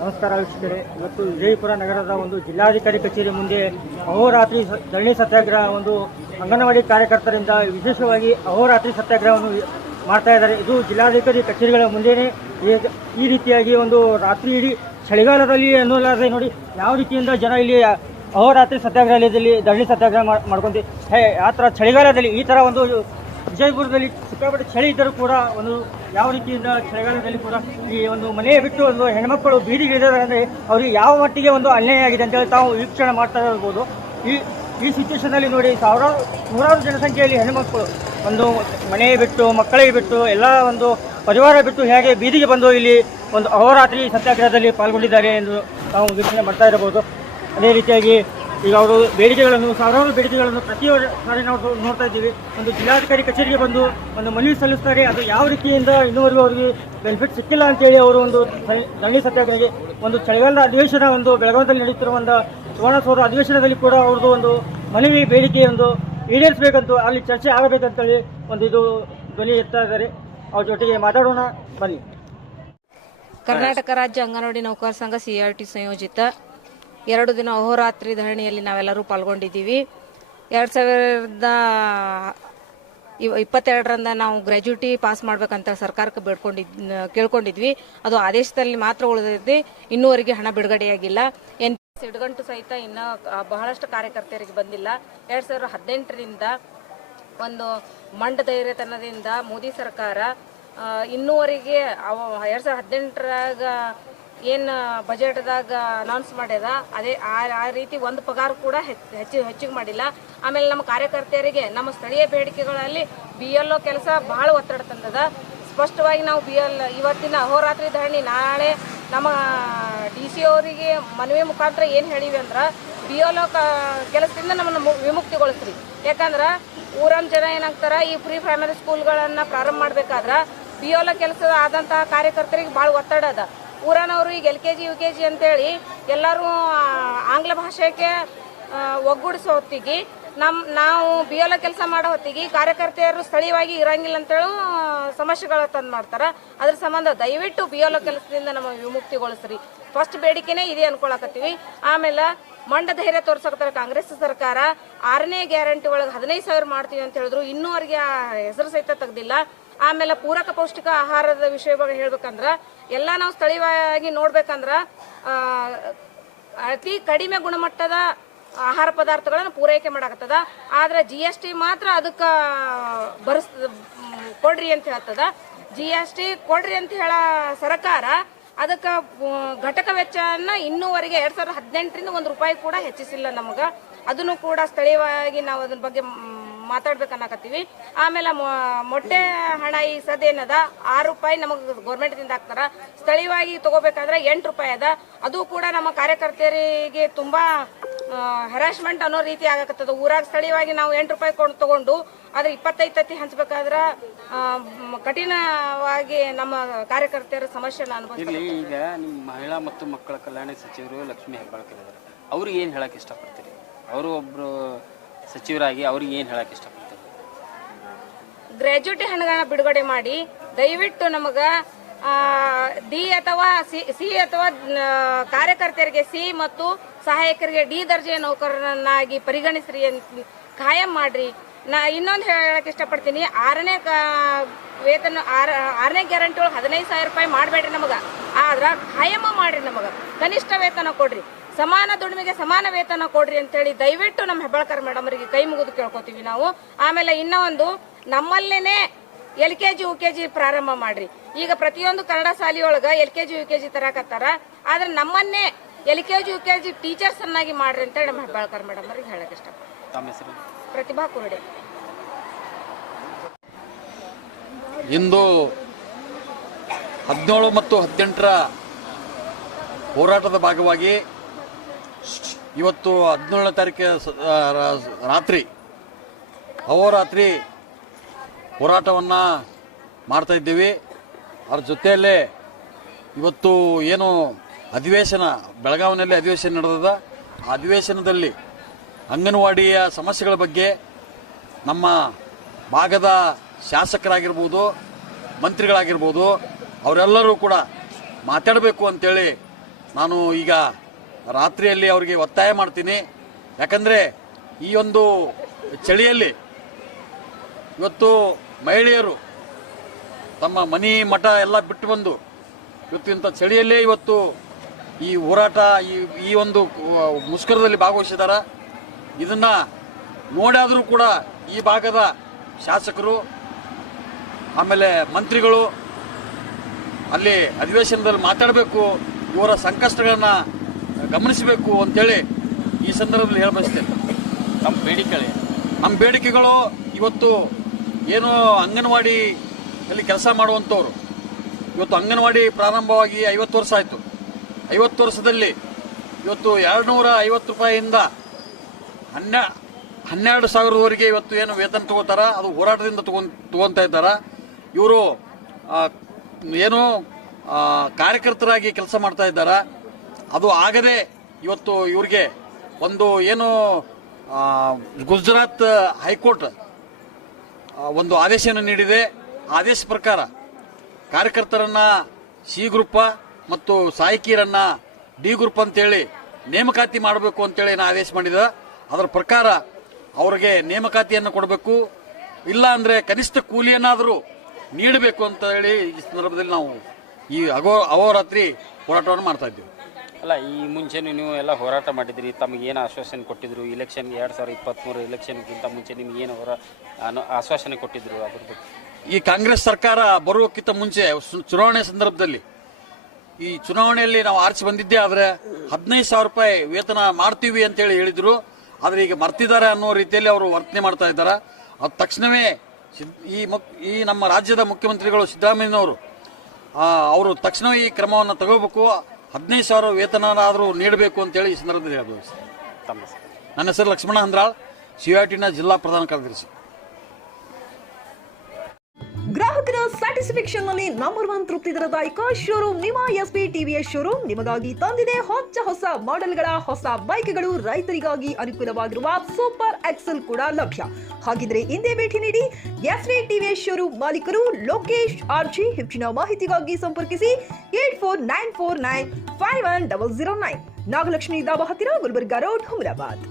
ನಮಸ್ಕಾರ ವೀಕ್ಷಕರೇ. ಇವತ್ತು ವಿಜಯಪುರ ನಗರದ ಒಂದು ಜಿಲ್ಲಾಧಿಕಾರಿ ಕಚೇರಿ ಮುಂದೆ ಅಹೋರಾತ್ರಿ ಧರಣಿ ಸತ್ಯಾಗ್ರಹ ಒಂದು ಅಂಗನವಾಡಿ ಕಾರ್ಯಕರ್ತರಿಂದ ವಿಶೇಷವಾಗಿ ಅಹೋರಾತ್ರಿ ಸತ್ಯಾಗ್ರಹವನ್ನು ಮಾಡ್ತಾ ಇದ್ದಾರೆ. ಇದು ಜಿಲ್ಲಾಧಿಕಾರಿ ಕಚೇರಿಗಳ ಮುಂದೆಯೇ ಈ ರೀತಿಯಾಗಿ ಒಂದು ರಾತ್ರಿ ಇಡೀ ಚಳಿಗಾಲದಲ್ಲಿ ಅನ್ನೋಲಾರದೆ ನೋಡಿ ಯಾವ ರೀತಿಯಿಂದ ಜನ ಇಲ್ಲಿ ಅಹೋರಾತ್ರಿ ಸತ್ಯಾಗ್ರಹದಲ್ಲಿ ಧರಣಿ ಸತ್ಯಾಗ್ರಹ ಮಾಡ್ಕೊಂತೀವಿ. ಆ ಥರ ಚಳಿಗಾಲದಲ್ಲಿ ಈ ಥರ ಒಂದು ವಿಜಯಪುರದಲ್ಲಿ ಸಿಕ್ಕಾಪಟ್ಟೆ ಚಳಿ ಇದ್ದರೂ ಕೂಡ ಒಂದು ಯಾವ ರೀತಿಯಿಂದ ಚಳಿಗಾಲದಲ್ಲಿ ಕೂಡ ಈ ಒಂದು ಮನೆ ಬಿಟ್ಟು ಒಂದು ಹೆಣ್ಮಕ್ಕಳು ಬೀದಿಗಿಳಿದಾರೆ ಅಂದರೆ ಅವರಿಗೆ ಯಾವ ಮಟ್ಟಿಗೆ ಒಂದು ಅನ್ಯಾಯ ಆಗಿದೆ ಅಂತೇಳಿ ತಾವು ವೀಕ್ಷಣೆ ಮಾಡ್ತಾ ಇರ್ಬೋದು. ಈ ಸಿಚುವೇಷನಲ್ಲಿ ನೋಡಿ ನೂರಾರು ಜನಸಂಖ್ಯೆಯಲ್ಲಿ ಹೆಣ್ಮಕ್ಕಳು ಒಂದು ಮನೆ ಬಿಟ್ಟು ಮಕ್ಕಳಿಗೆ ಬಿಟ್ಟು ಎಲ್ಲ ಒಂದು ಪರಿವಾರ ಬಿಟ್ಟು ಹೇಗೆ ಬೀದಿಗೆ ಬಂದು ಇಲ್ಲಿ ಒಂದು ಅಹೋರಾತ್ರಿ ಸತ್ಯಾಗ್ರಹದಲ್ಲಿ ಪಾಲ್ಗೊಂಡಿದ್ದಾರೆ ಎಂದು ನಾವು ವೀಕ್ಷಣೆ ಮಾಡ್ತಾ ಇರಬಹುದು. ಅದೇ ರೀತಿಯಾಗಿ ಈಗ ಅವರು ಬೇಡಿಕೆಗಳನ್ನು ಸಾವಿರಾರು ಬೇಡಿಕೆಗಳನ್ನು ಪ್ರತಿ ಸಾರಿ ನಾವು ನೋಡ್ತಾ ಇದ್ದೀವಿ. ಒಂದು ಜಿಲ್ಲಾಧಿಕಾರಿ ಕಚೇರಿಗೆ ಬಂದು ಒಂದು ಮನವಿ ಸಲ್ಲಿಸ್ತಾರೆ, ಅದು ಯಾವ ರೀತಿಯಿಂದ ಇನ್ನೂವರೆಗೂ ಅವರಿಗೆ ಬೆನಿಫಿಟ್ ಸಿಕ್ಕಿಲ್ಲ ಅಂತೇಳಿ ಅವರು ಒಂದು ಧರಣಿ ಸತ್ಯಾಗ್ರಹಕ್ಕೆ ಒಂದು ಚಳಿಗಾಲದ ಅಧಿವೇಶನ ಒಂದು ಬೆಳಗಾವಿಯಲ್ಲಿ ನಡೆಯುತ್ತಿರುವ ಒಂದು ಸುವರ್ಣಸೌಧ ಅಧಿವೇಶನದಲ್ಲಿ ಕೂಡ ಅವ್ರದ್ದು ಒಂದು ಮನವಿ ಬೇಡಿಕೆ ಒಂದು ಈಡೇರಿಸಬೇಕಂತೂ ಅಲ್ಲಿ ಚರ್ಚೆ ಆಗಬೇಕಂತೇಳಿ ಒಂದು ಇದು ಧ್ವನಿ ಎತ್ತಾ ಇದ್ದಾರೆ. ಅವ್ರ ಜೊತೆಗೆ ಮಾತಾಡೋಣ ಬನ್ನಿ. ಕರ್ನಾಟಕ ರಾಜ್ಯ ಅಂಗನವಾಡಿ ನೌಕರ ಸಂಘ CRT ಸಂಯೋಜಿತ 2 ದಿನ ಅಹೋರಾತ್ರಿ ಧರಣಿಯಲ್ಲಿ ನಾವೆಲ್ಲರೂ ಪಾಲ್ಗೊಂಡಿದ್ದೀವಿ. 2022ರಿಂದ ನಾವು ಗ್ರ್ಯಾಜುಯಿಟಿ ಪಾಸ್ ಮಾಡ್ಬೇಕಂತ ಸರ್ಕಾರಕ್ಕೆ ಕೇಳ್ಕೊಂಡಿದ್ವಿ. ಅದು ಆದೇಶದಲ್ಲಿ ಮಾತ್ರ ಉಳಿದಿದೆ, ಇನ್ನೂವರೆಗೆ ಹಣ ಬಿಡುಗಡೆಯಾಗಿಲ್ಲ. ಸಿಡ್ಗಂಟು ಸಹಿತ ಇನ್ನು ಬಹಳಷ್ಟು ಕಾರ್ಯಕರ್ತರಿಗೆ ಬಂದಿಲ್ಲ. 2018ರಿಂದ ಒಂದು ಮಂಡ ಧೈರ್ಯತನದಿಂದ ಮೋದಿ ಸರ್ಕಾರ ಇನ್ನೂವರೆಗೆ 2018ರಾಗ ಏನು ಬಜೆಟ್ದಾಗ ಅನೌನ್ಸ್ ಮಾಡ್ಯದ ಅದೇ ಆ ರೀತಿ ಒಂದು ಪಗಾರ ಕೂಡ ಹೆಚ್ಚಿಗೆ ಮಾಡಿಲ್ಲ. ಆಮೇಲೆ ನಮ್ಮ ಕಾರ್ಯಕರ್ತೆಯರಿಗೆ ನಮ್ಮ ಸ್ಥಳೀಯ ಬೇಡಿಕೆಗಳಲ್ಲಿ BLO ಕೆಲಸ ಬಹಳ ಒತ್ತಡ ತಂದದ. ಸ್ಪಷ್ಟವಾಗಿ ನಾವು ಇವತ್ತಿನ ಅಹೋರಾತ್ರಿ ಧರಣಿ ನಾಳೆ ನಮ್ಮ DC ಅವರಿಗೆ ಮನವಿ ಮುಖಾಂತರ ಏನು ಹೇಳಿವಿ ಅಂದ್ರೆ BLO ಕೆಲಸದಿಂದ ನಮ್ಮನ್ನು ವಿಮುಕ್ತಿಗೊಳಿಸ್ರಿ. ಯಾಕಂದ್ರೆ ಊರನ್ನ ಜನ ಏನಾಗ್ತಾರ, ಈ ಪ್ರೀ ಪ್ರೈಮರಿ ಸ್ಕೂಲ್ಗಳನ್ನು ಪ್ರಾರಂಭ ಮಾಡ್ಬೇಕಾದ್ರೆ BLO ಕೆಲಸ ಆದಂತಹ ಕಾರ್ಯಕರ್ತರಿಗೆ ಭಾಳ ಒತ್ತಡ ಅದ. ಊರನವರು ಈಗ LKG UKG ಅಂತೇಳಿ ಎಲ್ಲರೂ ಆಂಗ್ಲ ಭಾಷೆಗೆ ಒಗ್ಗೂಡಿಸೋ ಹೊತ್ತಿಗೆ ನಾವು BLO ಕೆಲಸ ಮಾಡೋ ಹೊತ್ತಿಗೆ ಕಾರ್ಯಕರ್ತೆಯರು ಸ್ಥಳೀಯವಾಗಿ ಇರಂಗಿಲ್ಲ ಅಂತೇಳಿ ಸಮಸ್ಯೆಗಳ ತಂದು ಮಾಡ್ತಾರೆ. ಅದ್ರ ಸಂಬಂಧ ದಯವಿಟ್ಟು BLO ಕೆಲಸದಿಂದ ನಮ್ಮ ವಿಮುಕ್ತಿಗೊಳಿಸ್ರಿ. ಫಸ್ಟ್ ಬೇಡಿಕೆನೇ ಇದೆ ಅನ್ಕೊಳಕತ್ತೀವಿ. ಆಮೇಲೆ ಮಂಡ ಧೈರ್ಯ ತೋರ್ಸಕತ್ತಾರೆ ಕಾಂಗ್ರೆಸ್ ಸರ್ಕಾರ. 6ನೇ ಗ್ಯಾರಂಟಿ ಒಳಗೆ 15,000 ಮಾಡ್ತೀವಿ ಅಂತ ಹೇಳಿದ್ರು, ಇನ್ನೂವರೆಗೆ ಹೆಸರು ಸಹಿತ ತೆಗ್ದಿಲ್ಲ. ಆಮೇಲೆ ಪೂರಕ ಪೌಷ್ಟಿಕ ಆಹಾರದ ವಿಷಯ ಬಗ್ಗೆ ಹೇಳ್ಬೇಕಂದ್ರೆ ಎಲ್ಲ ನಾವು ಸ್ಥಳೀಯವಾಗಿ ನೋಡ್ಬೇಕಂದ್ರೆ ಅತಿ ಕಡಿಮೆ ಗುಣಮಟ್ಟದ ಆಹಾರ ಪದಾರ್ಥಗಳನ್ನು ಪೂರೈಕೆ ಮಾಡಾಕತ್ತದ. ಆದ್ರೆ GST ಮಾತ್ರ ಅದಕ್ಕೆ ಕೊಡ್ರಿ ಅಂತ ಹೇಳ್ತದ. GST ಕೊಡ್ರಿ ಅಂತ ಹೇಳ ಸರ್ಕಾರ ಅದಕ್ಕೆ ಘಟಕ ವೆಚ್ಚನ ಇನ್ನೂವರೆಗೆ 2018ರಿಂದ ₹1 ಕೂಡ ಹೆಚ್ಚಿಸಿಲ್ಲ ನಮಗೆ. ಅದನ್ನು ಕೂಡ ಸ್ಥಳೀಯವಾಗಿ ನಾವು ಅದ್ರ ಬಗ್ಗೆ ಮಾತಾಡ್ಬೇಕನ್ನಕತ್ತೀವಿ. ಆಮೇಲೆ ಮೊಟ್ಟೆ ಹಣ ಈ ಸದೇನದ ₹6 ನಮಗೆ ಗೌರ್ಮೆಂಟ್ದಿಂದ ಹಾಕ್ತಾರ. ಸ್ಥಳೀಯವಾಗಿ ತಗೋಬೇಕಾದ್ರೆ ₹8 ಅದ. ಅದು ಕೂಡ ನಮ್ಮ ಕಾರ್ಯಕರ್ತರಿಗೆ ತುಂಬಾ ಹರಾಸ್ಮೆಂಟ್ ಅನ್ನೋ ರೀತಿ ಆಗಕತ್ತದ. ಊರಾಗ ಸ್ಥಳೀಯವಾಗಿ ನಾವು ₹8 ತಗೊಂಡು ಆದ್ರೆ 25 ತತ್ತಿ ಹಂಚ್ಬೇಕಾದ್ರೆ ಕಠಿಣವಾಗಿ ನಮ್ಮ ಕಾರ್ಯಕರ್ತರ ಸಮಸ್ಯೆನ ಅನುಭವಿಸ್ತಾರೆ. ಈಗ ನಿಮ್ಮ ಮಹಿಳಾ ಮತ್ತು ಮಕ್ಕಳ ಕಲ್ಯಾಣ ಸಚಿವರು ಲಕ್ಷ್ಮೀ ಹೆಬ್ಬಾಳ್ಕರ್ ಇದ್ದಾರೆ, ಅವ್ರಿಗೆ ಏನು ಹೇಳಕ್ ಇಷ್ಟಪಡ್ತೀರಿ? ಅವರು ಒಬ್ರು ಸಚಿವರಾಗಿ ಅವ್ರಿಗೆ ಏನು ಹೇಳಕ್ ಇಷ್ಟಪಡ್ತಾರೆ? ಗ್ರ್ಯಾಜುಯಿಟಿ ಹಣಗಳನ್ನ ಬಿಡುಗಡೆ ಮಾಡಿ ದಯವಿಟ್ಟು ನಮಗ ಡಿ ಅಥವಾ ಸಿ ಅಥವಾ ಕಾರ್ಯಕರ್ತರಿಗೆ C ಮತ್ತು ಸಹಾಯಕರಿಗೆ D ದರ್ಜೆಯ ನೌಕರರನ್ನಾಗಿ ಪರಿಗಣಿಸ್ರಿ, ಕಾಯಂ ಮಾಡ್ರಿ. ಇನ್ನೊಂದು ಹೇಳಕ್ ಇಷ್ಟಪಡ್ತೀನಿ, 6ನೇ ಗ್ಯಾರಂಟಿ ಒಳಗೆ ₹15,000 ಮಾಡಬೇಡ್ರಿ ನಮಗ, ಆದ್ರ ಕಾಯಂ ಮಾಡ್ರಿ. ನಮಗ ಕನಿಷ್ಠ ವೇತನ ಕೊಡ್ರಿ, ಸಮಾನ ದುಡಿಮೆಗೆ ಸಮಾನ ವೇತನ ಕೊಡ್ರಿ ಅಂತೇಳಿ ದಯವಿಟ್ಟು ನಮ್ಮ ಹೆಬ್ಬಾಳ್ಕರ್ ಮೇಡಮ್ ಅವರಿಗೆ ಕೈ ಮುಗಿದು ಕೇಳ್ಕೊತೀವಿ ನಾವು. ಆಮೇಲೆ ಇನ್ನೊಂದು, ನಮ್ಮಲ್ಲೇನೆ LKG UKG ಪ್ರಾರಂಭ ಮಾಡ್ರಿ. ಈಗ ಪ್ರತಿಯೊಂದು ಕನ್ನಡ ಶಾಲೆಯೊಳಗ LKG UKG ತರಕತ್ತಾರ, ಆದ್ರೆ ನಮ್ಮನ್ನೇ LKG UKG ಟೀಚರ್ಸ್ ಅನ್ನಾಗಿ ಮಾಡ್ರಿ ಅಂತೇಳಿ ನಮ್ಮ ಹೆಬ್ಬಾಳ್ಕರ್ ಮೇಡಮ್ ಅವ್ರಿಗೆ ಹೇಳಕ್ ಇಷ್ಟಪಡ್ತೀನಿ. ಪ್ರತಿಭಾ ಕುರುಡೆ. ಇಂದು 17 ಮತ್ತು 18ರ ಹೋರಾಟದ ಭಾಗವಾಗಿ ಇವತ್ತು 17ನೇ ತಾರೀಕಿನ ರಾತ್ರಿ ಅಹೋರಾತ್ರಿ ಹೋರಾಟವನ್ನು ಮಾಡ್ತಾ ಇದ್ದೀವಿ. ಅದ್ರ ಜೊತೆಯಲ್ಲೇ ಇವತ್ತು ಏನು ಅಧಿವೇಶನ ಬೆಳಗಾವಿನಲ್ಲಿ ಅಧಿವೇಶನ ನಡೆದದ, ಆ ಅಧಿವೇಶನದಲ್ಲಿ ಅಂಗನವಾಡಿಯ ಸಮಸ್ಯೆಗಳ ಬಗ್ಗೆ ನಮ್ಮ ಭಾಗದ ಶಾಸಕರಾಗಿರ್ಬೋದು, ಮಂತ್ರಿಗಳಾಗಿರ್ಬೋದು, ಅವರೆಲ್ಲರೂ ಕೂಡ ಮಾತಾಡಬೇಕು ಅಂತೇಳಿ ನಾನು ಈಗ ರಾತ್ರಿಯಲ್ಲಿ ಅವರಿಗೆ ಒತ್ತಾಯ ಮಾಡ್ತೀನಿ. ಯಾಕಂದರೆ ಈ ಒಂದು ಚಳಿಯಲ್ಲಿ ಇವತ್ತು ಮಹಿಳೆಯರು ತಮ್ಮ ಮನೆ ಮಠ ಎಲ್ಲ ಬಿಟ್ಟು ಬಂದು ಇವತ್ತು ಇಂಥ ಚಳಿಯಲ್ಲೇ ಇವತ್ತು ಈ ಹೋರಾಟ ಈ ಒಂದು ಮುಷ್ಕರದಲ್ಲಿ ಭಾಗವಹಿಸಿದ್ದಾರೆ. ಇದನ್ನು ನೋಡಾದರೂ ಕೂಡ ಈ ಭಾಗದ ಶಾಸಕರು ಆಮೇಲೆ ಮಂತ್ರಿಗಳು ಅಲ್ಲಿ ಅಧಿವೇಶನದಲ್ಲಿ ಮಾತಾಡಬೇಕು, ಇವರ ಸಂಕಷ್ಟಗಳನ್ನು ಗಮನಿಸಬೇಕು ಅಂತೇಳಿ ಈ ಸಂದರ್ಭದಲ್ಲಿ ಹೇಳ ಬಯಸ್ತೇನೆ. ನಮ್ಮ ಬೇಡಿಕೆಗಳು ಇವತ್ತು ಏನು ಅಂಗನವಾಡಿಯಲ್ಲಿ ಕೆಲಸ ಮಾಡುವಂಥವ್ರು ಇವತ್ತು ಅಂಗನವಾಡಿ ಪ್ರಾರಂಭವಾಗಿ 50 ವರ್ಷ ಆಯಿತು. 50 ವರ್ಷದಲ್ಲಿ ಇವತ್ತು 250 ರೂಪಾಯಿಯಿಂದ 12,000ವರೆಗೆ ಇವತ್ತು ಏನು ವೇತನ ತಗೋತಾರ ಅದು ಹೋರಾಟದಿಂದ ತಗೊಂತಾ ಇದ್ದಾರ. ಇವರು ಏನು ಕಾರ್ಯಕರ್ತರಾಗಿ ಕೆಲಸ ಮಾಡ್ತಾ ಇದ್ದಾರ. ಅದು ಆಗದೆ ಇವತ್ತು ಇವ್ರಿಗೆ ಒಂದು ಏನು ಗುಜರಾತ್ ಹೈಕೋರ್ಟ್ ಒಂದು ಆದೇಶವನ್ನು ನೀಡಿದೆ. ಆದೇಶ ಪ್ರಕಾರ ಕಾರ್ಯಕರ್ತರನ್ನ ಸಿ ಗ್ರೂಪ್ ಮತ್ತು ಸಹಾಯಕಿಯರನ್ನ ಡಿ ಗ್ರೂಪ್ ಅಂತೇಳಿ ನೇಮಕಾತಿ ಮಾಡಬೇಕು ಅಂತೇಳಿ ಆದೇಶ ಮಾಡಿದ. ಅದರ ಪ್ರಕಾರ ಅವರಿಗೆ ನೇಮಕಾತಿಯನ್ನು ಕೊಡಬೇಕು, ಇಲ್ಲ ಅಂದರೆ ಕನಿಷ್ಠ ಕೂಲಿಯನ್ನಾದರೂ ನೀಡಬೇಕು ಅಂತ ಹೇಳಿ ಈ ಸಂದರ್ಭದಲ್ಲಿ ನಾವು ಈ ಅಹೋರಾತ್ರಿ ಹೋರಾಟವನ್ನು ಮಾಡ್ತಾ ಇದ್ದೀವಿ. ಅಲ್ಲ, ಈ ಮುಂಚೆ ನೀವು ಎಲ್ಲ ಹೋರಾಟ ಮಾಡಿದ್ರಿ, ತಮಗೆ ಏನು ಆಶ್ವಾಸನೆ ಕೊಟ್ಟಿದ್ರು? ಇಲೆಕ್ಷನ್ಗೆ 2023 ಇಲೆಕ್ಷನ್ಗಿಂತ ಮುಂಚೆ ನಿಮ್ಗೆ ಏನು ಆಶ್ವಾಸನೆ ಕೊಟ್ಟಿದ್ರು? ಅದ್ರ ಬಗ್ಗೆ ಈ ಕಾಂಗ್ರೆಸ್ ಸರ್ಕಾರ ಬರುವಕ್ಕಿಂತ ಮುಂಚೆ ಚುನಾವಣೆ ಸಂದರ್ಭದಲ್ಲಿ ಈ ಚುನಾವಣೆಯಲ್ಲಿ ನಾವು ಆರಿಸಿ ಬಂದಿದ್ದೆ, ಆದರೆ 15,000 ರೂಪಾಯಿ ವೇತನ ಮಾಡ್ತೀವಿ ಅಂತೇಳಿ ಹೇಳಿದ್ರು. ಆದರೆ ಈಗ ಮರ್ತಿದ್ದಾರೆ ಅನ್ನೋ ರೀತಿಯಲ್ಲಿ ಅವರು ವರ್ತನೆ ಮಾಡ್ತಾ ಇದ್ದಾರೆ. ಅದು ತಕ್ಷಣವೇ ಈ ನಮ್ಮ ರಾಜ್ಯದ ಮುಖ್ಯಮಂತ್ರಿಗಳು ಸಿದ್ದರಾಮಯ್ಯನವರು ಅವರು ತಕ್ಷಣವೇ ಈ ಕ್ರಮವನ್ನು ತಗೋಬೇಕು, 15,000 ವೇತನ ನೀಡಬೇಕು ಅಂತೇಳಿ ಈ ಸಂದರ್ಭದಲ್ಲಿ ಹೇಳ್ಬೋದು. ನನ್ನ ಹೆಸರು ಲಕ್ಷ್ಮಣ ಹಂದ್ರಾಳ್, ಸಿಐಟಿನ ಜಿಲ್ಲಾ ಪ್ರಧಾನ ಕಾರ್ಯದರ್ಶಿ. ಗ್ರಾಹಕರ ಸ್ಯಾಟಿಸ್ಫ್ಯಾಕ್ಷನ್ ನಲ್ಲಿ ನಂಬರ್ 1 ತೃಪ್ತಿ ದರದಾಯಕ ಶೋರೂಮ್ ನಿಮ್ಮ ಎಸ್ಪಿ ಟಿವಿಎಸ್ ಶೋರೂಮ್ ನಿಮಗಾಗಿ ತಂದಿದೆ ಹೊಸ ಮಾಡೆಲ್ಗಳ ಹೊಸ ಬೈಕ್ಗಳು. ರೈತರಿಗಾಗಿ ಅನುಕೂಲವಾಗಿರುವ ಸೂಪರ್ ಎಕ್ಸೆಲ್ ಕೂಡ ಲಭ್ಯ. ಹಾಗಿದ್ರೆ ಹಿಂದೆ ಭೇಟಿ ನೀಡಿ ಎಸ್ಪಿ ಟಿವಿಎಸ್ ಶೋರೂಮ್ ಮಾಲೀಕರು ಲೋಕೇಶ್ ಆರ್ಜಿ. ಹೆಚ್ಚಿನ ಮಾಹಿತಿಗಾಗಿ ಸಂಪರ್ಕಿಸಿ 8494951009. ನಾಗಲಕ್ಷ್ಮಿ ದಾಬಾ ಹತ್ತಿರ, ಗುಲ್ಬರ್ಗಾ ರೋಡ್, ಹುಮರಾಬಾದ್.